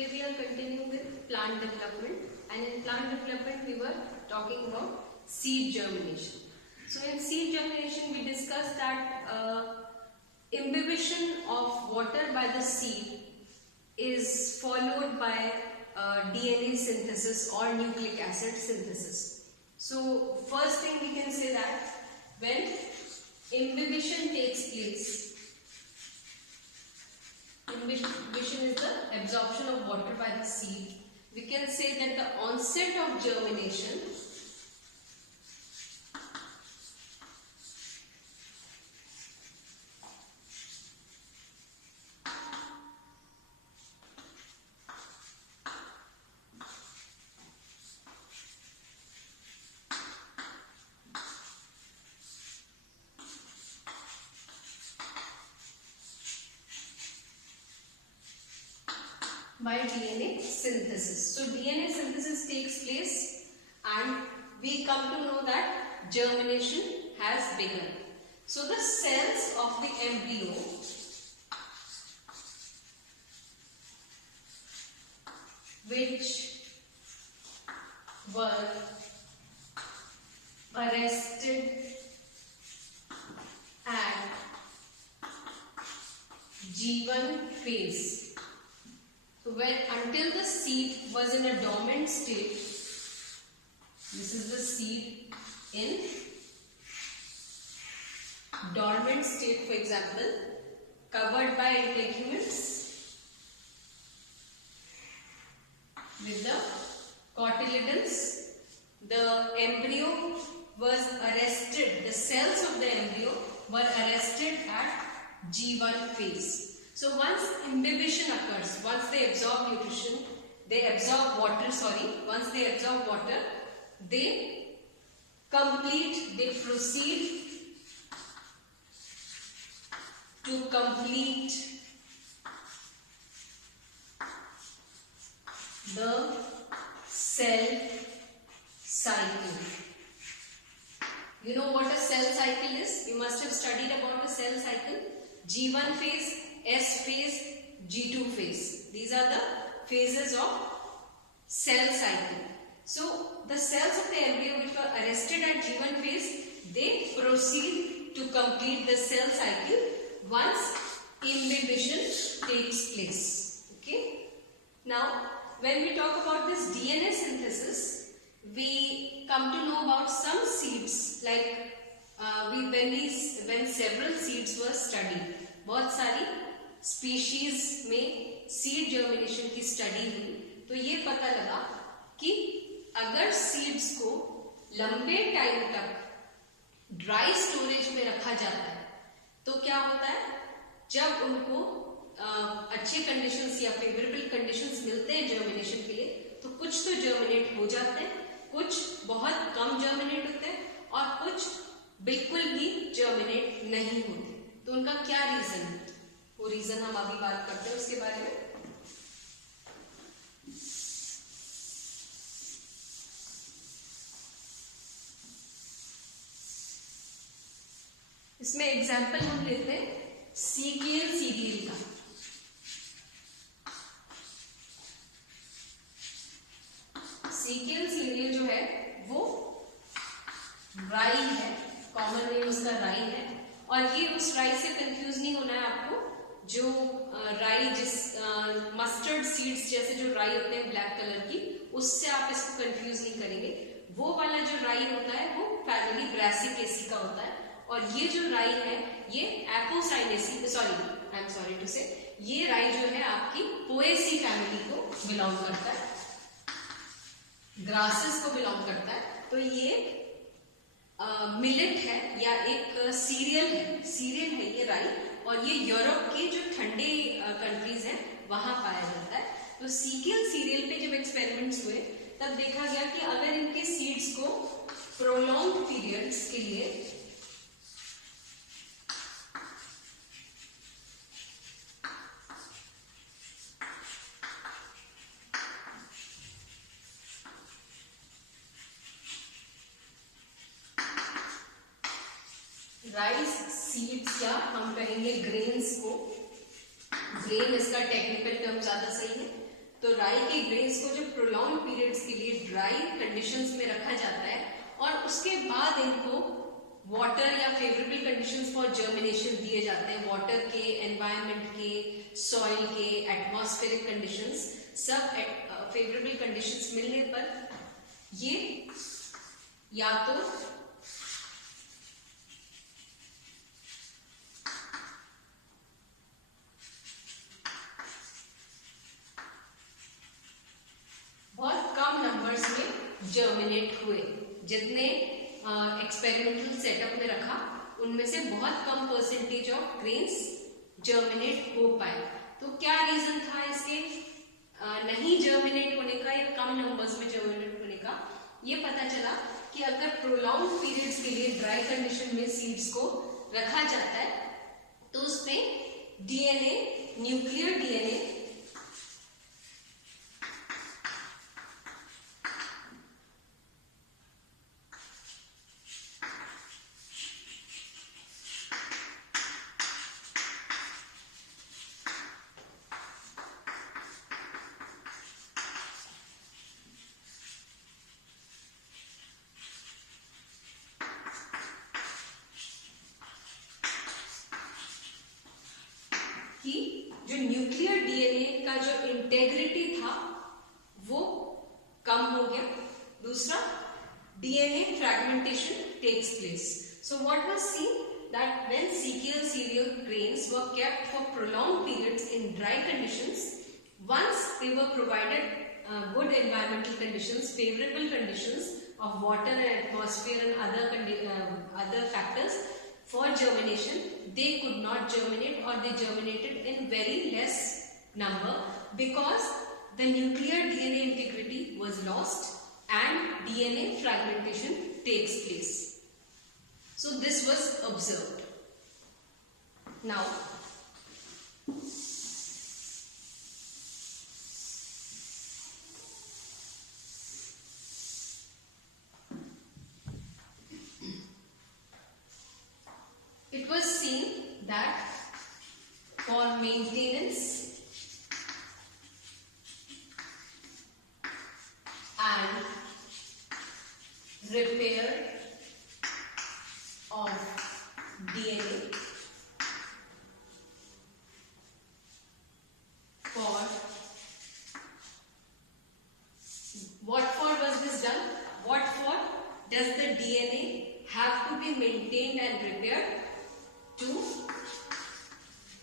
Today we are continuing with plant development, and in plant development we were talking about seed germination. So in seed germination we discussed that imbibition of water by the seed is followed by DNA synthesis or nucleic acid synthesis. So first thing we can say that when imbibition takes place, imbibition is the absorption of water by the seed. We can say that the onset of germination by DNA synthesis. So DNA synthesis takes place and we come to know that germination has begun. So the cells of the embryo which were arrested at G1 phase. So until the seed was in a dormant state, this is the seed in dormant state, for example, covered by integuments with the cotyledons, the embryo was arrested, the cells of the embryo were arrested at G1 phase. So once imbibition occurs, once they absorb nutrition, they absorb water, once they absorb water, they proceed to complete the cell cycle. You know what a cell cycle is? You must have studied about a cell cycle. G1 phase, S phase, G2 phase. These are the phases of cell cycle. So the cells of the embryo which were arrested at G1 phase, they proceed to complete the cell cycle once imbibition takes place. Okay. Now when we talk about this DNA synthesis, we come to know about some seeds, like when several seeds were studied. बहुत सारी species में seed germination की study हुई तो ये पता लगा कि अगर सीड्स को लंबे टाइम तक ड्राई स्टोरेज में रखा जाता है तो क्या होता है, जब उनको अच्छे कंडीशंस या फेवरेबल कंडीशंस मिलते हैं जर्मिनेशन के लिए, तो कुछ तो जर्मिनेट हो जाते हैं, कुछ बहुत कम जर्मिनेट होते हैं और कुछ बिल्कुल भी जर्मिनेट नहीं होते. तो उनका क्या रीजन है, वो रीजन हम अभी बात करते हैं उसके बारे में. इसमें एग्जाम्पल हम लेते हैं सीक्लियल सीरियल का. सीक्लियल सीरियल जो है वो राई है, कॉमन नेम उसका राई है. और ये उस राई से कंफ्यूज नहीं होना है आपको जो राई मस्टर्ड सीड्स जैसे जो राई होते हैं ब्लैक कलर की, उससे आप इसको कंफ्यूज नहीं करेंगे. वो वाला जो राई होता है वो फैमिली ब्रासिकेसी का होता है. और ये जो राई है ये Apocynaceae, I am sorry to say, ये राई जो है आपकी पोएसी फैमिली को बिलोंग करता है, ग्रासेस को बिलोंग करता है. तो ये मिलेट है या एक सीरियल है ये राई, और ये यूरोप के जो ठंडे कंट्रीज हैं वहां पाया जाता है. तो सीक्लियल सीरियल पे जब एक्सपेरिमेंट्स हुए तब देखा गया कि अगर इनके सीड्स को प्रोलॉन्ग पीरियड्स के लिए राइस सीड्स या हम कहेंगे ग्रेन्स को, ग्रेन इसका टेक्निकल टर्म ज्यादा सही है, तो राई के ग्रेन्स को जो प्रोलॉन्ग पीरियड्स के लिए ड्राई कंडीशंस में रखा जाता है और उसके बाद इनको वाटर या फेवरेबल कंडीशंस फॉर जर्मिनेशन दिए जाते हैं। वाटर के, एनवायरनमेंट के, सॉइल के, एटमॉस्फेरिक कंडीशंस, सब फेवरेबल कंडीशंस मिलने पर ये या तो बहुत कम नंबर्स में जर्मिनेट हुए। जितने एक्सपेरिमेंटल सेटअप में रखा उनमें से बहुत कम परसेंटेज ऑफ ग्रेन्स जर्मिनेट हो पाए। तो क्या रीजन था इसके नहीं जर्मिनेट होने का या कम नंबर्स में जर्मिनेट होने का? ये पता चला कि अगर प्रोलॉन्ग पीरियड्स के लिए ड्राई कंडीशन में सीड्स को रखा जाता है तो उसमें डीएनए, न्यूक्लियर डीएनए कि जो न्यूक्लियर डीएनए का जो इंटेग्रिटी था वो कम हो गया। दूसरा, DNA fragmentation takes place. So what was seen that when CKL cereal grains were kept for prolonged periods in dry conditions, once they were provided good environmental conditions, favorable conditions of water and atmosphere and other factors for germination, they could not germinate or they germinated in very less number because the nuclear DNA integrity was lost and DNA fragmentation takes place. So this was observed. Now, it was seen that for maintenance and repair of DNA, for what for was this done? What for does the DNA have to be maintained and repaired? To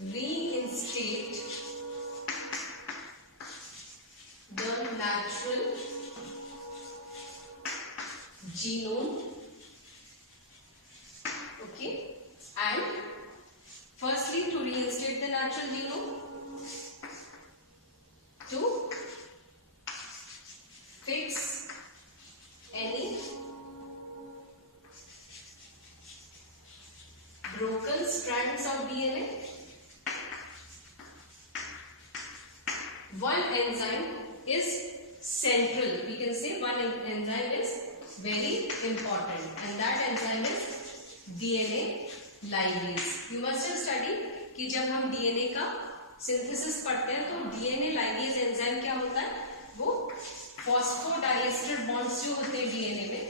reinstate the natural genome. Okay, and firstly to reinstate the natural genome, to fix any broken strands of DNA. One enzyme is central. We can say one enzyme is very important, and that enzyme is DNA ligase. You must have studied कि जब हम DNA का synthesis पढ़ते हैं तो DNA ligase enzyme क्या होता है? वो फॉस्फोडाइएस्टर बॉन्ड्स जो होते हैं DNA में,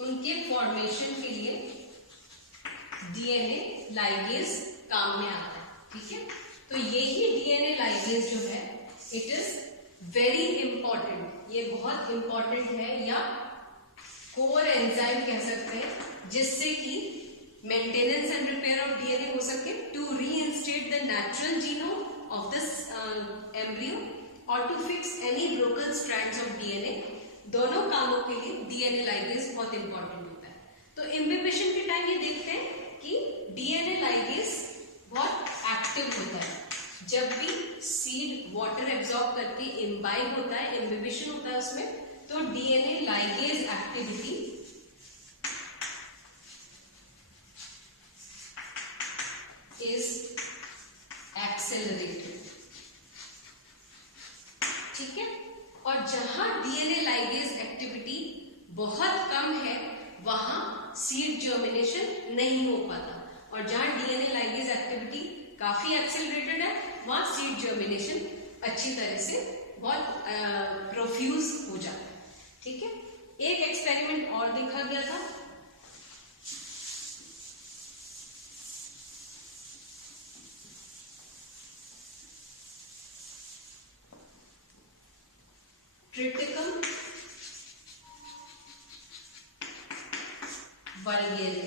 उनके फॉर्मेशन के लिए DNA लाइगेज काम में आता है। ठीक है, तो यही DNA लाइगेज जो है इट इज वेरी इंपॉर्टेंट, ये बहुत इंपॉर्टेंट है या कोर एंजाइम कह सकते हैं, जिससे कि maintenance and repair of DNA हो सके, to reinstate the natural genome of this embryo और to fix any broken strands of DNA. दोनों कामों के लिए डीएनए लाइगेज बहुत इंपॉर्टेंट होता है। तो इम्बिबिशन के टाइम ये देखते हैं कि डीएनए लाइगेज बहुत एक्टिव होता है। जब भी सीड वाटर एब्जॉर्ब करके इम्बाइब होता है, इम्बिबिशन होता है उसमें, तो DNA ligase activity is accelerated. ठीक है, और जहां डीएनए लाइगेज एक्टिविटी बहुत कम है वहां सीड जर्मिनेशन नहीं हो पाता, और जहां डीएनए लाइगेज एक्टिविटी काफी एक्सेलरेटेड है वहां सीड जर्मिनेशन अच्छी तरह से बहुत प्रोफ्यूज हो जाता है। ठीक है, एक एक्सपेरिमेंट और देखा गया था, ट्रिटिकम वल्गेरे।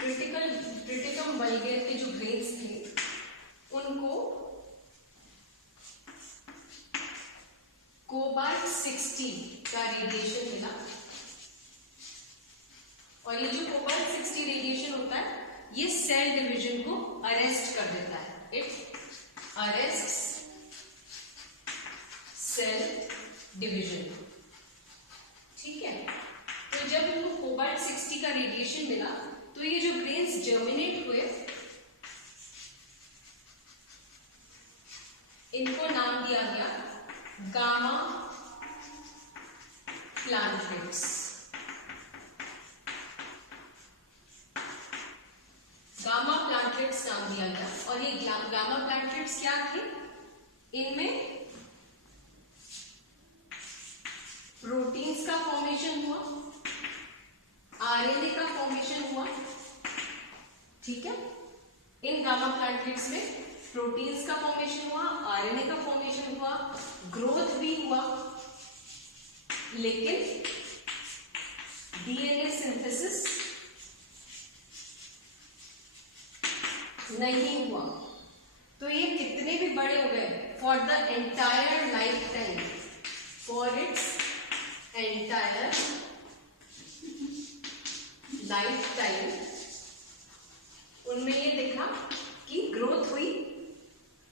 ट्रिटिकम वल्गेरे के जो ग्रेन्स थे उनको कोबाल्ट 60 का रेडिएशन मिला, और ये जो कोबाल्ट 60 रेडिएशन होता है ये सेल डिवीजन को अरेस्ट कर देता है। It arrests cell division. ठीक है, तो जब इनको कोबाल्ट 60 का रेडिएशन मिला तो ये जो ग्रेन्स जर्मिनेट हुए इनको नाम दिया गया गामा प्लांटलेट्स। गामा प्लांटलेट्स नाम दिया गया, और ये गामा प्लांटलेट्स क्या थे, इनमें प्रोटीन्स का फॉर्मेशन हुआ, आरएनए का फॉर्मेशन हुआ। ठीक है, इन गामा प्लांटलेट्स में प्रोटीन्स का फॉर्मेशन हुआ, आरएनए का फॉर्मेशन हुआ, ग्रोथ भी हुआ, लेकिन डीएनए सिंथेसिस नहीं हुआ। तो ये कितने भी बड़े हो गए for the entire life time, for its entire life time, उनमें ये देखा कि ग्रोथ हुई,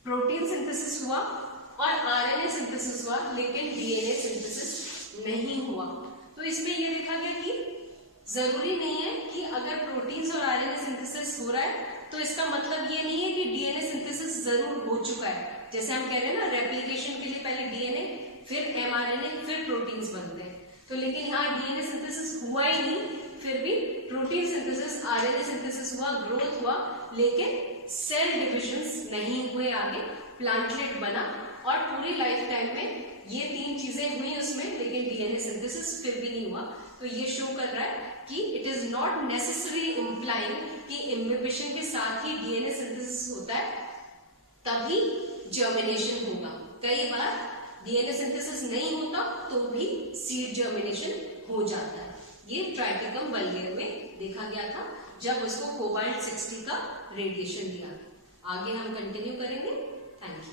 प्रोटीन सिंथेसिस हुआ और आरएनए सिंथेसिस हुआ, लेकिन डीएनए सिंथेसिस नहीं हुआ। तो इसमें ये देखा गया कि जरूरी नहीं है कि अगर प्रोटीन्स और आरएनए सिंथेसिस हो रहा है तो इसका मतलब ये नहीं है कि डीएनए सिंथेसिस जरूर हो चुका है। जैसे हम कह रहे हैं ना, रेप्लिकेशन के लिए पहले डीएनए फिर एमआरएनए फिर प्रोटीन्स बनते हैं, तो लेकिन यहाँ डीएनए सिंथेसिस हुआ ही नहीं, फिर भी प्रोटीन सिंथेसिस, आरएनए सिंथेसिस हुआ, ग्रोथ हुआ, लेकिन सेल डिविजन्स नहीं हुए, आगे प्लांटलेट बना, और पूरी लाइफ टाइम में ये तीन चीजें हुई उसमें, लेकिन डीएनए सिंथेसिस फिर भी नहीं हुआ। तो ये शो कर रहा है कि it is not necessary implying कि इन्हिबिशन के साथ ही डीएनए सिंथेसिस होता है तभी जर्मिनेशन होगा। कई बार डीएनए सिंथेसिस नहीं होता तो भी सीड जर्मिनेशन हो जाता है। ये ट्राइटिकम वल्गेरे में देखा गया था जब उसको कोबाल्ट 60 का रेडिएशन दिया। आगे हम कंटिन्यू करेंगे। Thank you.